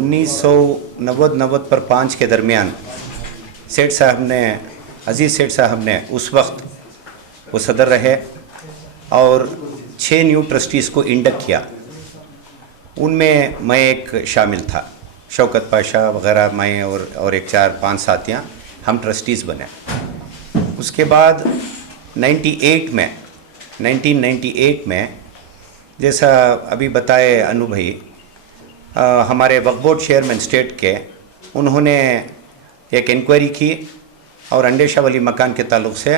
1990 पर 5 के दरमियान सेठ साहब ने, अजीज़ सेठ साहब ने उस वक्त वो सदर रहे और 6 न्यू ट्रस्टीज़ को इंडक्ट किया। उनमें मैं एक शामिल था, शौकत पाशा वगैरह, मैं और एक 4-5 साथियाँ हम ट्रस्टीज़ बने। उसके बाद 1998 में जैसा अभी बताए अनु भाई, हमारे वक्फ बोर्ड चेयरमैन स्टेट के, उन्होंने एक इंक्वायरी की और अंडेशा वाली मकान के ताल्लुक़ से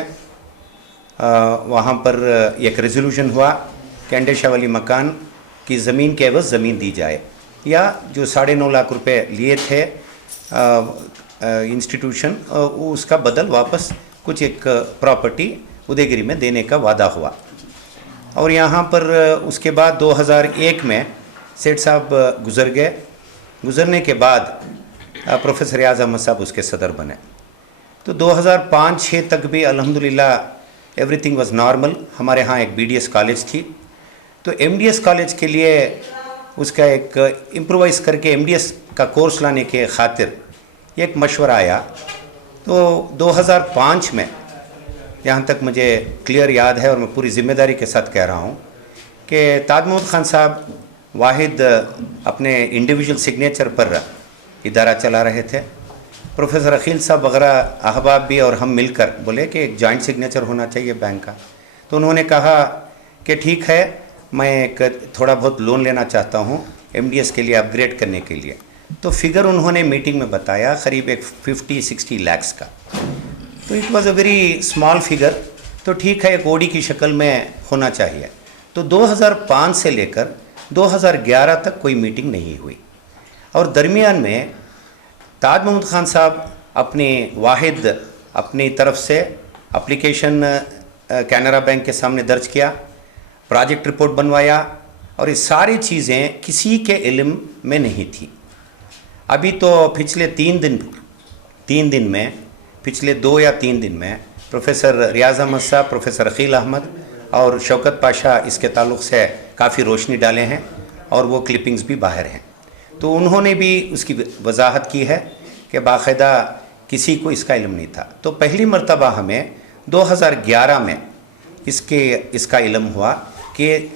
वहाँ पर एक रेजोल्यूशन हुआ कि अंडेशा वाली मकान की ज़मीन के एवज़ ज़मीन दी जाए, या जो 9.5 लाख रुपए लिए थे इंस्टीट्यूशन, उसका बदल वापस कुछ एक प्रॉपर्टी उदयगिरी में देने का वादा हुआ। और यहाँ पर उसके बाद 2001 में सेठ साहब गुज़र गए। गुज़रने के बाद प्रोफेसर रियाज अहमद साहब उसके सदर बने। तो 2005-06 तक भी अल्हम्दुलिल्लाह एवरीथिंग वाज नॉर्मल। हमारे यहाँ एक BDS कॉलेज थी, तो MDS कॉलेज के लिए उसका एक इम्प्रोवाइज़ करके MDS का कोर्स लाने के खातिर एक मशवरा आया। तो 2005 में, जहाँ तक मुझे क्लियर याद है और मैं पूरी ज़िम्मेदारी के साथ कह रहा हूँ, कि ताज महमूद खान साहब वाहिद अपने इंडिविजुअल सिग्नेचर पर इदारा चला रहे थे। प्रोफेसर अखिल साहब वगैरह अहबाब भी और हम मिलकर बोले कि एक जॉइंट सिग्नेचर होना चाहिए बैंक का। तो उन्होंने कहा कि ठीक है, मैं एक थोड़ा बहुत लोन लेना चाहता हूँ MDS के लिए अपग्रेड करने के लिए। तो फिगर उन्होंने मीटिंग में बताया करीब एक 50-60 लाख्स का। तो it was a very small figure. तो ठीक है, एक OD की शक्ल में होना चाहिए। तो 2005 से लेकर 2011 तक कोई मीटिंग नहीं हुई, और दरमियान में ताज महमूद खान साहब अपनी वाहिद अपनी तरफ से एप्लीकेशन कैनरा बैंक के सामने दर्ज किया, प्रोजेक्ट रिपोर्ट बनवाया, और ये सारी चीज़ें किसी के इल्म में नहीं थी। अभी तो पिछले 3 दिन में, पिछले 2 या 3 दिन में प्रोफेसर रियाज अहमद साहब, प्रोफेसर अखिल अहमद और शौकत पाशा इसके ताल्लुक़ से काफ़ी रोशनी डाले हैं, और वो क्लिपिंग्स भी बाहर हैं। तो उन्होंने भी उसकी वजाहत की है कि बाकायदा किसी को इसका इल्म नहीं था। तो पहली मर्तबा हमें 2011 में इसका इल्म हुआ कि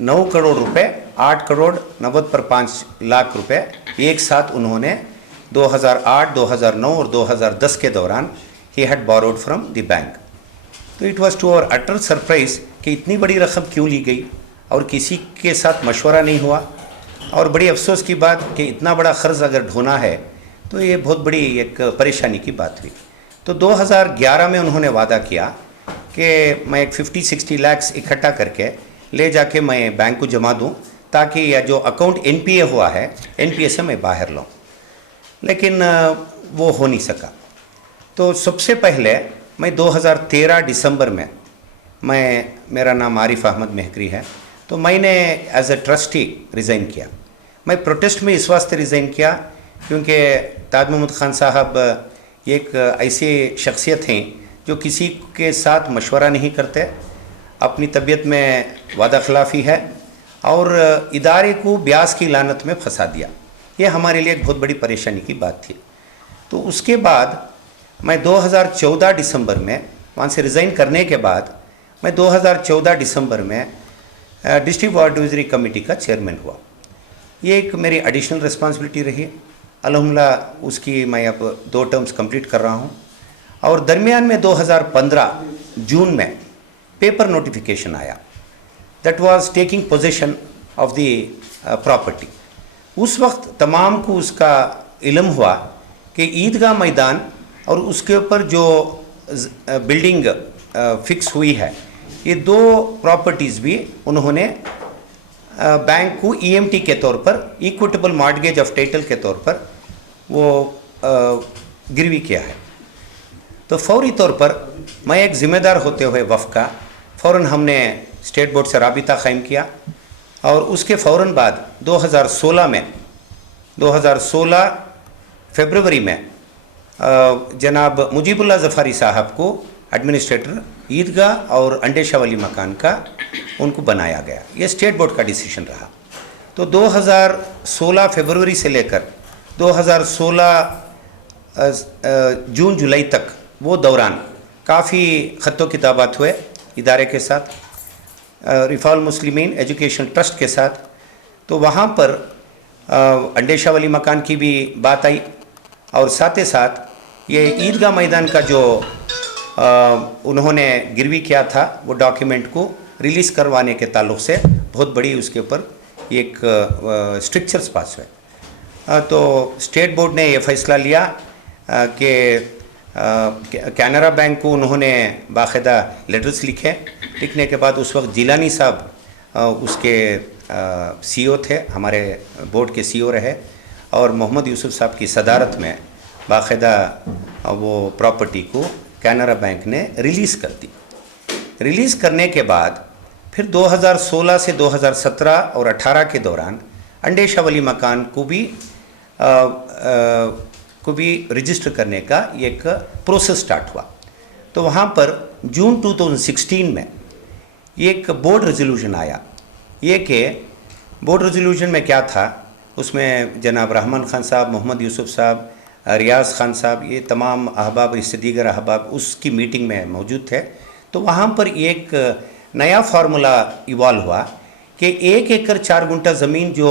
9 करोड़ रुपए, 8 करोड़ 90 पर 5 लाख रुपए एक साथ उन्होंने 2008, 2009 और 2010 के दौरान ही had borrowed from the bank. तो it was to our utter surprise कि इतनी बड़ी रकम क्यों ली गई और किसी के साथ मशवरा नहीं हुआ। और बड़ी अफसोस की बात कि इतना बड़ा ख़र्ज़ अगर ढोना है तो ये बहुत बड़ी एक परेशानी की बात हुई। तो 2011 में उन्होंने वादा किया कि मैं एक 50-60 लाख इकट्ठा करके ले जाके मैं बैंक को जमा दूं, ताकि यह जो अकाउंट NPA हुआ है, NPA से मैं बाहर लाऊं। लेकिन वो हो नहीं सका। तो सबसे पहले मैं 2013 दिसंबर में, मेरा नाम आरिफ अहमद महकरी है, तो मैंने एज ए ट्रस्टी रिज़ाइन किया। मैं प्रोटेस्ट में इस वास्ते रिज़ाइन किया क्योंकि ताज महमूद खान साहब एक ऐसी शख्सियत हैं जो किसी के साथ मशवरा नहीं करते, अपनी तबीयत में वादा खिलाफ़ी है, और इदारे को ब्यास की लानत में फंसा दिया। ये हमारे लिए एक बहुत बड़ी परेशानी की बात थी। तो उसके बाद मैं 2014 दिसंबर में, वहाँ से रिज़ाइन करने के बाद मैं 2014 दिसंबर में डिस्ट्रिक्ट वार्ड एडवाइजरी कमेटी का चेयरमैन हुआ। ये एक मेरी एडिशनल रिस्पॉन्सिबिलिटी रही। अल्हम्दुलिल्लाह उसकी मैं अब 2 टर्म्स कंप्लीट कर रहा हूँ। और दरमियान में 2015 जून में पेपर नोटिफिकेशन आया, that was taking position of the property. उस वक्त तमाम को उसका इल्म हुआ कि ईदगाह मैदान और उसके ऊपर जो बिल्डिंग फिक्स हुई है, ये 2 प्रॉपर्टीज़ भी उन्होंने बैंक को EMT के तौर पर, इक्विटेबल मॉर्टगेज ऑफ टाइटल के तौर पर वो गिरवी किया है। तो फौरी तौर पर मैं एक ज़िम्मेदार होते हुए वफ़ का फ़ौरन हमने स्टेट बोर्ड से राबिता क़ायम किया, और उसके फ़ौरन बाद 2016 फरवरी में जनाब मुजीबुल्लाह ज़फ़ारी साहब को एडमिनिस्ट्रेटर ईदगाह और अंडेशा वाली मकान का उनको बनाया गया। ये स्टेट बोर्ड का डिसीजन रहा। तो 2016 फरवरी से लेकर 2016 जून जुलाई तक वो दौरान काफ़ी ख़त्तो किताबात हुए इदारे के साथ, रिफाउल मुस्लिमीन एजुकेशन ट्रस्ट के साथ। तो वहाँ पर अंडेशा वाली मकान की भी बात आई और साथ ही साथ ये ईदगाह मैदान का जो उन्होंने गिरवी किया था वो डॉक्यूमेंट को रिलीज़ करवाने के ताल्लुक़ से बहुत बड़ी उसके ऊपर एक स्ट्रिक्चर्स पास हुए। तो स्टेट बोर्ड ने ये फ़ैसला लिया कि कैनरा बैंक को उन्होंने बाकायदा लेटर्स लिखने के बाद उस वक्त जिलानी साहब उसके सीईओ थे, हमारे बोर्ड के सीईओ रहे, और मोहम्मद यूसुफ साहब की सदारत में बाकायदा वो प्रॉपर्टी को कैनरा बैंक ने रिलीज़ कर दी। रिलीज़ करने के बाद फिर 2016 से 2017 और 18 के दौरान अंडेशा वाली मकान को भी रजिस्टर करने का एक प्रोसेस स्टार्ट हुआ। तो वहाँ पर जून 2016 में एक बोर्ड रेजोल्यूशन आया। ये कि बोर्ड रेजोल्यूशन में क्या था, उसमें जनाब रहमान ख़ान साहब, मोहम्मद यूसुफ साहब, रियाज़ ख़ान साहब, ये तमाम अहबाब, इससे दीगर अहबाब उसकी मीटिंग में मौजूद थे। तो वहाँ पर एक नया फार्मूला इवॉल्व हुआ कि 1 एकड़ 4 गुंठा ज़मीन जो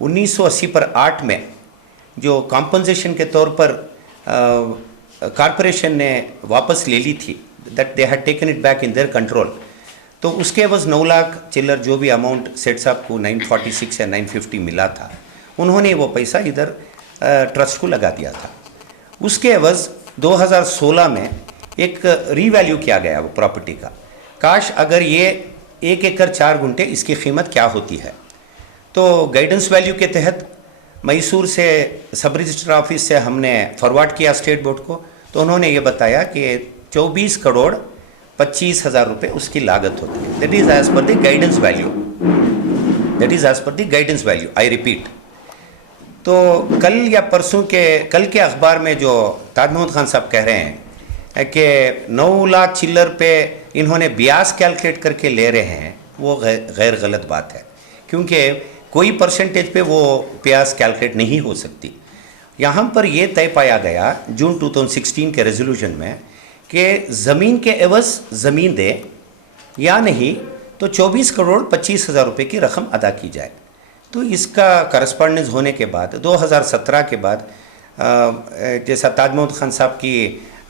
1980 पर 8 में जो कॉम्पनसेशन के तौर पर कॉरपोरेशन ने वापस ले ली थी, that they had taken it back in their control, तो उसके एवज़ 9 लाख चिल्लर जो भी अमाउंट सेठ साहब को 946 या 950 मिला था, उन्होंने वो पैसा इधर ट्रस्ट को लगा दिया था। उसके एवज़ 2016 में एक रीवैल्यू किया गया वो प्रॉपर्टी का। काश अगर ये 1 एकड़ 4 गुंठे इसकी कीमत क्या होती है। तो गाइडेंस वैल्यू के तहत मैसूर से सब रजिस्टर ऑफिस से हमने फॉरवर्ड किया स्टेट बोर्ड को, तो उन्होंने ये बताया कि 24 करोड़ 25,000 रुपये उसकी लागत होती है। That is as per the guidance value, that is as per the guidance value, I repeat. तो कल के अखबार में जो ताज महमूद खान साहब कह रहे हैं कि 9 लाख चिल्लर पे इन्होंने ब्याज कैलकुलेट करके ले रहे हैं, वो गैर गलत बात है, क्योंकि कोई परसेंटेज पे वो ब्याज कैलकुलेट नहीं हो सकती। यहाँ पर ये तय पाया गया जून 2016 के रेजोल्यूशन में कि ज़मीन के एवज़ ज़मीन दे या नहीं तो 24 करोड़ 25,000 रुपये की रकम अदा की जाए। तो इसका करस्पॉन्डेंस होने के बाद 2017 के बाद जैसा ताज महमूद खान साहब की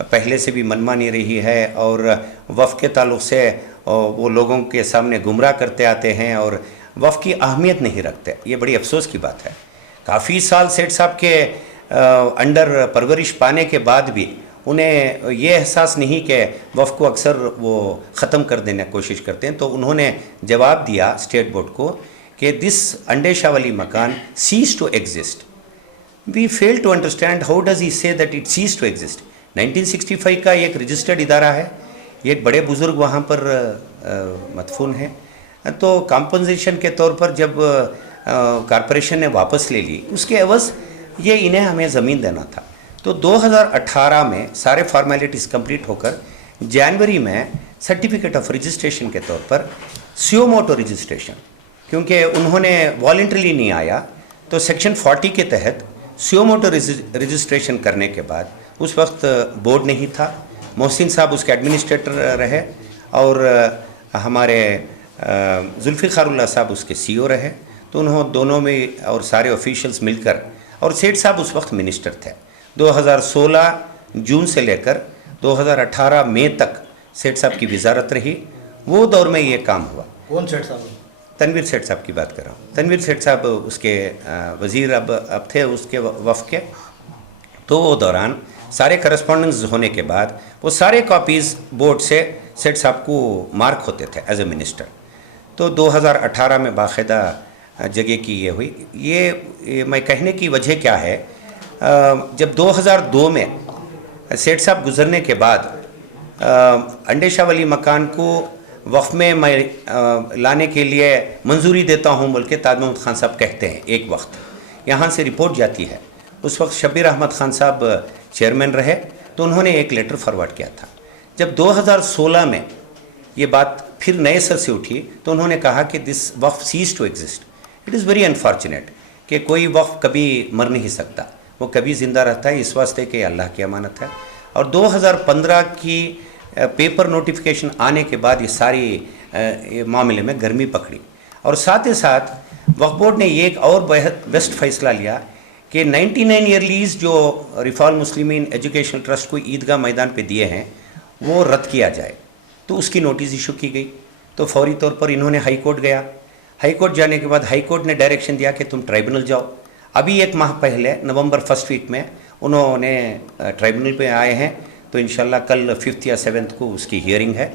पहले से भी मनमानी रही है और वफ़ के ताल्लुक़ से वो लोगों के सामने गुमराह करते आते हैं और वफ़ की अहमियत नहीं रखते, ये बड़ी अफसोस की बात है। काफ़ी साल सेठ साहब के अंडर परवरिश पाने के बाद भी उन्हें ये एहसास नहीं कि वफ़ को अक्सर वो ख़त्म कर देने की कोशिश करते हैं। तो उन्होंने जवाब दिया स्टेट बोर्ड को कि दिस अंडेशा वाली मकान ceases to exist. We fail to understand how does he say that it ceases to exist. 1965 का एक रजिस्टर्ड इदारा है, एक बड़े बुज़ुर्ग वहाँ पर मदफून हैं। तो कॉम्पनसेशन के तौर पर जब कॉरपोरेशन ने वापस ले ली, उसके एवज़ ये इन्हें हमें ज़मीन देना था। तो 2018 में सारे फॉर्मेलिटीज़ कंप्लीट होकर जनवरी में सर्टिफिकेट ऑफ रजिस्ट्रेशन के तौर पर सुयो मोटो रजिस्ट्रेशन, क्योंकि उन्होंने वॉलंटरीली नहीं आया, तो सेक्शन 40 के तहत सुयो मोटो रजिस्ट्रेशन करने के बाद उस वक्त बोर्ड नहीं था, मोहसिन साहब उसके एडमिनिस्ट्रेटर रहे और हमारे जुल्फ़िकारुल्लाह साहब उसके सीईओ रहे। तो उन्होंने दोनों में और सारे ऑफिशियल्स मिलकर, और सेठ साहब उस वक्त मिनिस्टर थे। 2016 जून से लेकर 2018 मई तक सेठ साहब की वजारत रही। वो दौर में ये काम हुआ। कौन सेठ साहब? तनवीर सेठ साहब की बात कर रहा हूँ। तनवीर सेठ साहब उसके वज़ीर अब थे उसके वफ़ के। तो वो दौरान सारे करस्पॉन्डेंस होने के बाद वो सारे कॉपीज़ बोर्ड से सेठ साहब को मार्क होते थे एज ए मिनिस्टर। तो 2018 में बाकायदा जगह की ये हुई। ये मैं कहने की वजह क्या है, जब 2002 में सेठ साहब गुज़रने के बाद अंडेशा वाली मकान को वफ़ में मैं लाने के लिए मंजूरी देता हूँ बोल के ताज महमूद खान साहब कहते हैं। एक वक्त यहाँ से रिपोर्ट जाती है, उस वक्त शब्बीर अहमद खान साहब चेयरमैन रहे, तो उन्होंने एक लेटर फॉरवर्ड किया था। जब 2016 में ये बात फिर नए सर से उठी तो उन्होंने कहा कि दिस वफ़ ceases to exist, it is very unfortunate कि कोई वक्फ कभी मर नहीं सकता, वो कभी ज़िंदा रहता है, इस वास्ते कि अल्लाह की अमानत है। और 2015 की पेपर नोटिफिकेशन आने के बाद ये सारी मामले में गर्मी पकड़ी। और साथ ही साथ वक्फ बोर्ड ने ये एक और बेस्ट फैसला लिया कि 99 ईयर लीज जो रिफॉल मुस्लिमीन एजुकेशनल ट्रस्ट को ईदगाह मैदान पे दिए हैं वो रद्द किया जाए। तो उसकी नोटिस इशू की गई। तो फौरी तौर पर इन्होंने हाई कोर्ट गया। हाई कोर्ट जाने के बाद हाई कोर्ट ने डायरेक्शन दिया कि तुम ट्राइब्यूनल जाओ। अभी एक माह पहले नवंबर फर्स्ट वीक में उन्होंने ट्राइब्यूनल पे आए हैं, तो इंशाल्लाह कल 5 या 7 को उसकी हियरिंग है।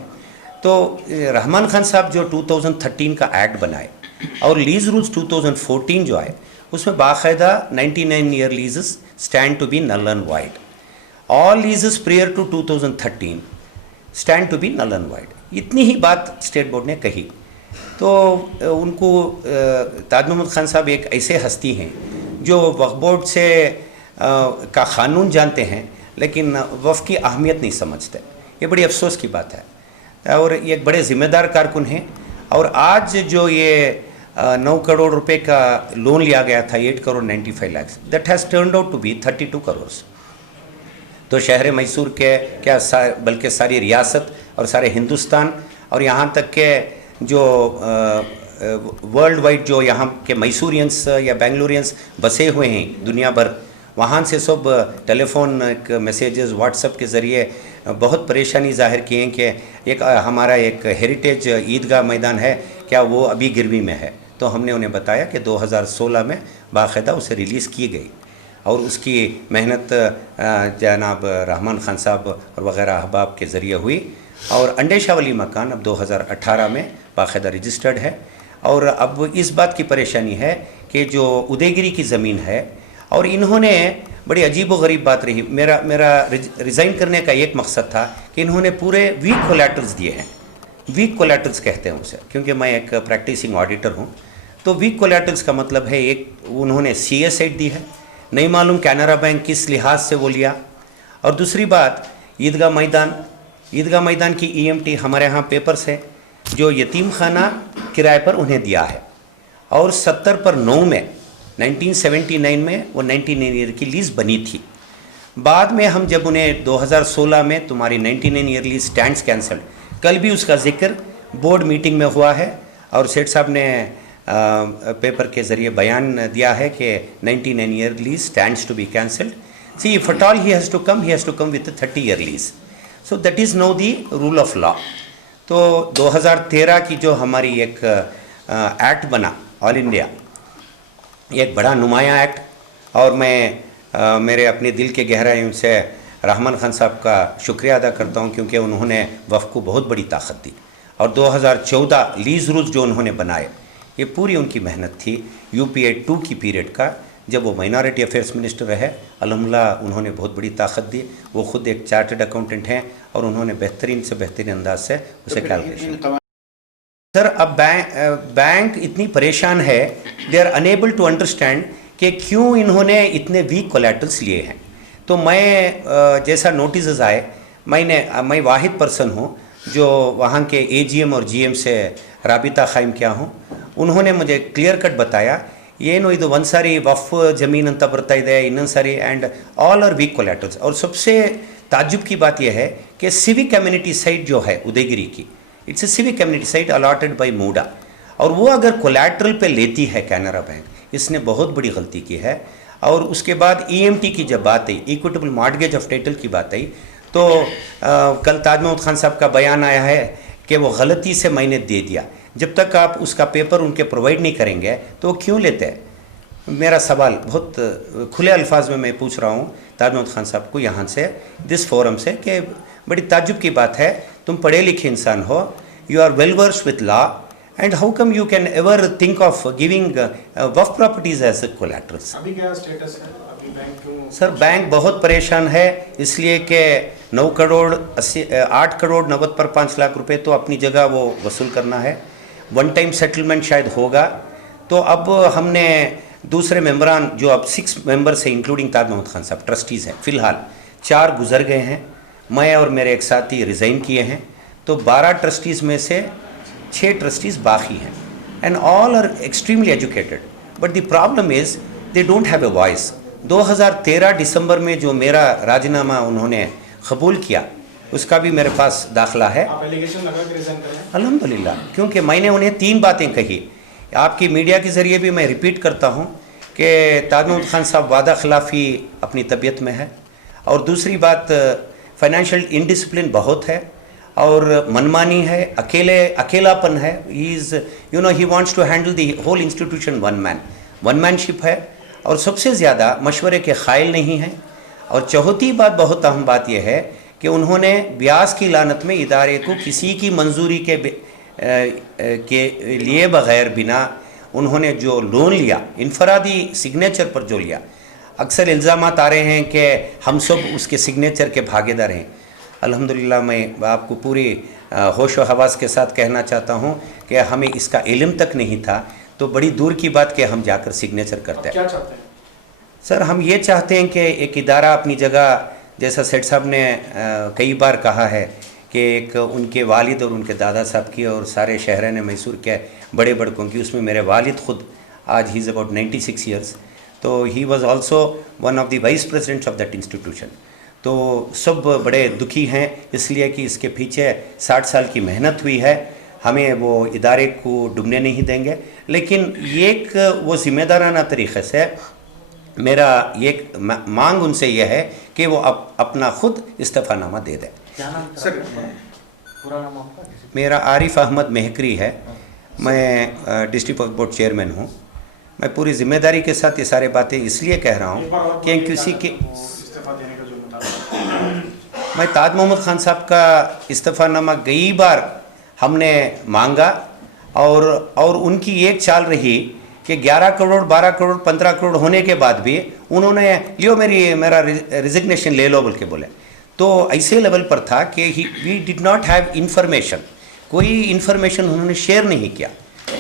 तो रहमान खान साहब जो 2013 का एक्ट बनाए और लीज रूल्स 2014 जो आए उसमें बाकायदा 99 year leases stand to be null and void, all leases prior to 2013 stand to be null and void. इतनी ही बात स्टेट बोर्ड ने कही। तो उनको ताज महमूद खान साहब एक ऐसे हस्ती हैं जो वक्फ बोर्ड से का क़ानून जानते हैं लेकिन वक्फ की अहमियत नहीं समझते। ये बड़ी अफसोस की बात है और ये एक बड़े ज़िम्मेदार कारकुन हैं। और आज जो ये 9 करोड़ रुपए का लोन लिया गया था 8 crore 95 lakh, that has turned out to be 32 crore. तो शहर मैसूर के क्या बल्कि सारी रियासत और सारे हिंदुस्तान और यहाँ तक के जो वर्ल्ड वाइड जो यहाँ के मैसूरियंस या बेंगलोरियंस बसे हुए हैं दुनिया भर, वहाँ से सब टेलीफोन मैसेजेस व्हाट्सएप के ज़रिए बहुत परेशानी ज़ाहिर किए हैं कि एक हमारा एक हेरिटेज ईदगाह मैदान है, क्या वो अभी गिरवी में है। तो हमने उन्हें बताया कि 2016 में बाकायदा उसे रिलीज़ की गई और उसकी मेहनत जनाब रहमान खान साहब और वग़ैरह अहबाब के ज़रिए हुई और अंडेशा वाली मकान अब 2018 में बाकायदा रजिस्टर्ड है। और अब इस बात की परेशानी है कि जो उदयगिरी की ज़मीन है और इन्होंने बड़ी अजीब व गरीब बात रही, मेरा रिज़ाइन करने का एक मकसद था कि इन्होंने पूरे वीक कोलैटरल्स दिए हैं। वीक कोलैटरल्स कहते हैं उसे, क्योंकि मैं एक प्रैक्टिसिंग ऑडिटर हूँ। तो वीक कोलैटरल्स का मतलब है एक उन्होंने CA दी है, नहीं मालूम कैनरा बैंक किस लिहाज से वो लिया। और दूसरी बात ईदगाह मैदान की EMT हमारे यहाँ पेपर्स है जो यतीम खाना किराए पर उन्हें दिया है और 70/9 में 1979 में वो 99 ईयर की लीज़ बनी थी। बाद में हम जब उन्हें 2016 में तुम्हारी 99 ईयर लीज स्टैंड्स कैंसल्ड, कल भी उसका जिक्र बोर्ड मीटिंग में हुआ है और सेठ साहब ने पेपर के ज़रिए बयान दिया है कि 99 year lease stands to be cancelled. See if at all he has to come with 30 year lease, so that is now the rule of law. तो 2013 की जो हमारी एक एक्ट बना ऑल इंडिया, एक बड़ा नुमाया एक्ट, और मैं मेरे अपने दिल के गहराइयों से रहमान खान साहब का शुक्रिया अदा करता हूं क्योंकि उन्होंने वफ़ को बहुत बड़ी ताकत दी। और 2014 लीज रूल्स जो उन्होंने बनाए ये पूरी उनकी मेहनत थी UPA 2 की पीरियड का, जब वो माइनॉरिटी अफेयर्स मिनिस्टर रहे। अल्हम्दुलिल्लाह उन्होंने बहुत बड़ी ताकत दी। वो ख़ुद एक चार्टर्ड अकाउंटेंट हैं और उन्होंने बेहतरीन से बेहतरीन अंदाज से उसे कैलकुलेशन। सर अब बैंक इतनी परेशान है, they are unable to understand कि क्यों इन्होंने इतने वीक कोलैटरल्स लिए हैं। तो मैं जैसा नोटिस आए, मैं वाहिद पर्सन हूँ जो वहाँ के AGM और GM से राबिता कायम किया हूँ। उन्होंने मुझे क्लियर कट बताया ಏನು ಇದು ಒಂದು ಸಾರಿ ವಫ್ ज़मीन ಅಂತ ಬರ್ತಾ ಇದೆ, ಇನ್ನೊಂದು ಸಾರಿ and all are weak collaterals. और सबसे ताज्जुब की बात यह है कि सिविक कम्युनिटी साइट जो है उदयगिरी की, it's a civic community site allotted by MUDA, और वो अगर कोलैटरल पे लेती है कैनरा बैंक, इसने बहुत बड़ी गलती की है। और उसके बाद EMT की जब बात आई, इक्विटेबल मॉर्गेज ऑफ टाइटल की बात आई, तो कल ताज महमूद खान साहब का बयान आया है कि वो गलती से मैंने दे दिया। जब तक आप उसका पेपर उनके प्रोवाइड नहीं करेंगे तो वो क्यों लेते हैं? मेरा सवाल बहुत खुले अल्फाज में मैं पूछ रहा हूँ ताज महमूद खान साहब को यहाँ से, दिस फोरम से, कि बड़ी ताज्जुब की बात है, तुम पढ़े लिखे इंसान हो, you are well versed with law, and how come you can ever think of giving वफ प्रॉपर्टीज एज कोलैटरल्स? अभी क्या स्टेटस है? अभी बैंक क्यों? सर बैंक बहुत परेशान है, इसलिए कि 8 करोड़ 90 पर 5 लाख रुपए तो अपनी जगह वो वसूल करना है। वन टाइम सेटलमेंट शायद होगा। तो अब हमने दूसरे मेंबरान जो अब 6 मेंबर्स हैं इंक्लूडिंग ताज महमूद खान साहब ट्रस्टीज़ हैं, फ़िलहाल 4 गुजर गए हैं, मैं और मेरे एक साथी रिज़ाइन किए हैं, तो 12 ट्रस्टीज़ में से 6 ट्रस्टीज़ बाकी हैं। and all are extremely educated. But the problem is they don't have a voice. 2013 दिसंबर में जो मेरा राजीनामा उन्होंने कबूल किया, उसका भी मेरे पास दाखला है। आप एलिगेशन लगा के रिजाइन करें? अल्हम्दुलिल्लाह, क्योंकि मैंने उन्हें 3 बातें कही, आपकी मीडिया के ज़रिए भी मैं रिपीट करता हूँ कि ताज महमूद खान साहब वादा खिलाफ़ी अपनी तबीयत में है, और दूसरी बात फाइनेंशियल इनडिसिप्लिन बहुत है और मनमानी है, अकेलापन है। He is he wants to handle the whole institution one manship है, और सबसे ज़्यादा मशवरे के ख़ाइल नहीं हैं। और चौथी बात, बहुत अहम बात यह है कि उन्होंने ब्याज की लानत में इदारे को किसी की मंजूरी के लिए बग़ैर बिना उन्होंने जो लोन लिया, इनफरादी सिग्नेचर पर जो लिया, अक्सर इल्ज़ामात आ रहे हैं कि हम सब उसके सिग्नेचर के भागीदार हैं। अल्हम्दुलिल्लाह, मैं आपको पूरी होश व हवास के साथ कहना चाहता हूँ कि हमें इसका इल्म तक नहीं था, तो बड़ी दूर की बात कि हम जाकर सिग्नेचर करते हैं। क्या चाहते हैं सर, हम ये चाहते हैं कि एक इदारा अपनी जगह, जैसा सेठ साहब ने कई बार कहा है कि एक उनके वालिद और उनके दादा साहब की और सारे शहरान मैसूर के बड़े बड़कों की, उसमें मेरे वालिद ख़ुद आज ही इज़ अबाउट 96 ईयर्स, तो he was also one of the vice presidents of that institution. तो सब बड़े दुखी हैं इसलिए कि इसके पीछे 60 साल की मेहनत हुई है। हमें वो इदारे को डूबने नहीं देंगे, लेकिन एक वो ज़िम्मेदाराना तरीक़े से मेरा ये मांग उनसे यह है कि वो अपना ख़ुद इस्तीफ़ानामा दे दें। सर? पूरा नाम आपका? मेरा आरिफ अहमद मेहकरी है, मैं डिस्ट्रिक्ट वक्फ बोर्ड चेयरमैन हूँ। मैं पूरी ज़िम्मेदारी के साथ ये सारी बातें इसलिए कह रहा हूँ कि किसी के इस्तीफा देने का जो मुताबिक मैं ताज महमूद खान साहब का इस्तीफ़ानामा कई बार हमने मांगा, और उनकी एक चाल रही कि 11 करोड़ 12 करोड़ 15 करोड़ होने के बाद भी उन्होंने लियो मेरा रिजिग्नेशन ले लो बोल के बोले। तो ऐसे लेवल पर था कि we did not have information, कोई इन्फॉर्मेशन उन्होंने शेयर नहीं किया।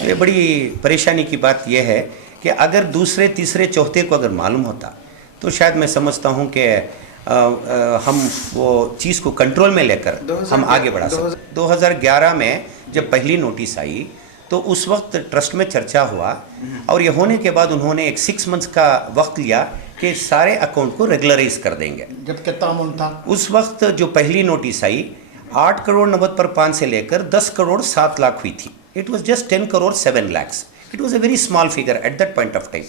ये बड़ी परेशानी की बात यह है कि अगर दूसरे तीसरे चौथे को अगर मालूम होता तो शायद मैं समझता हूँ कि हम वो चीज़ को कंट्रोल में लेकर हम आगे बढ़ा सकते। 2011 में जब पहली नोटिस आई तो उस वक्त ट्रस्ट में चर्चा हुआ, और ये होने के बाद उन्होंने एक 6 मंथ्स का वक्त लिया कि सारे अकाउंट को रेगुलराइज कर देंगे। जब कितना अमाउंट था उस वक्त जो पहली नोटिस आई 8 करोड़ 90 पर 5 से लेकर 10 करोड़ 7 लाख हुई थी। It was just 10 crore 7 lakhs. It was a very small figure at that point of time.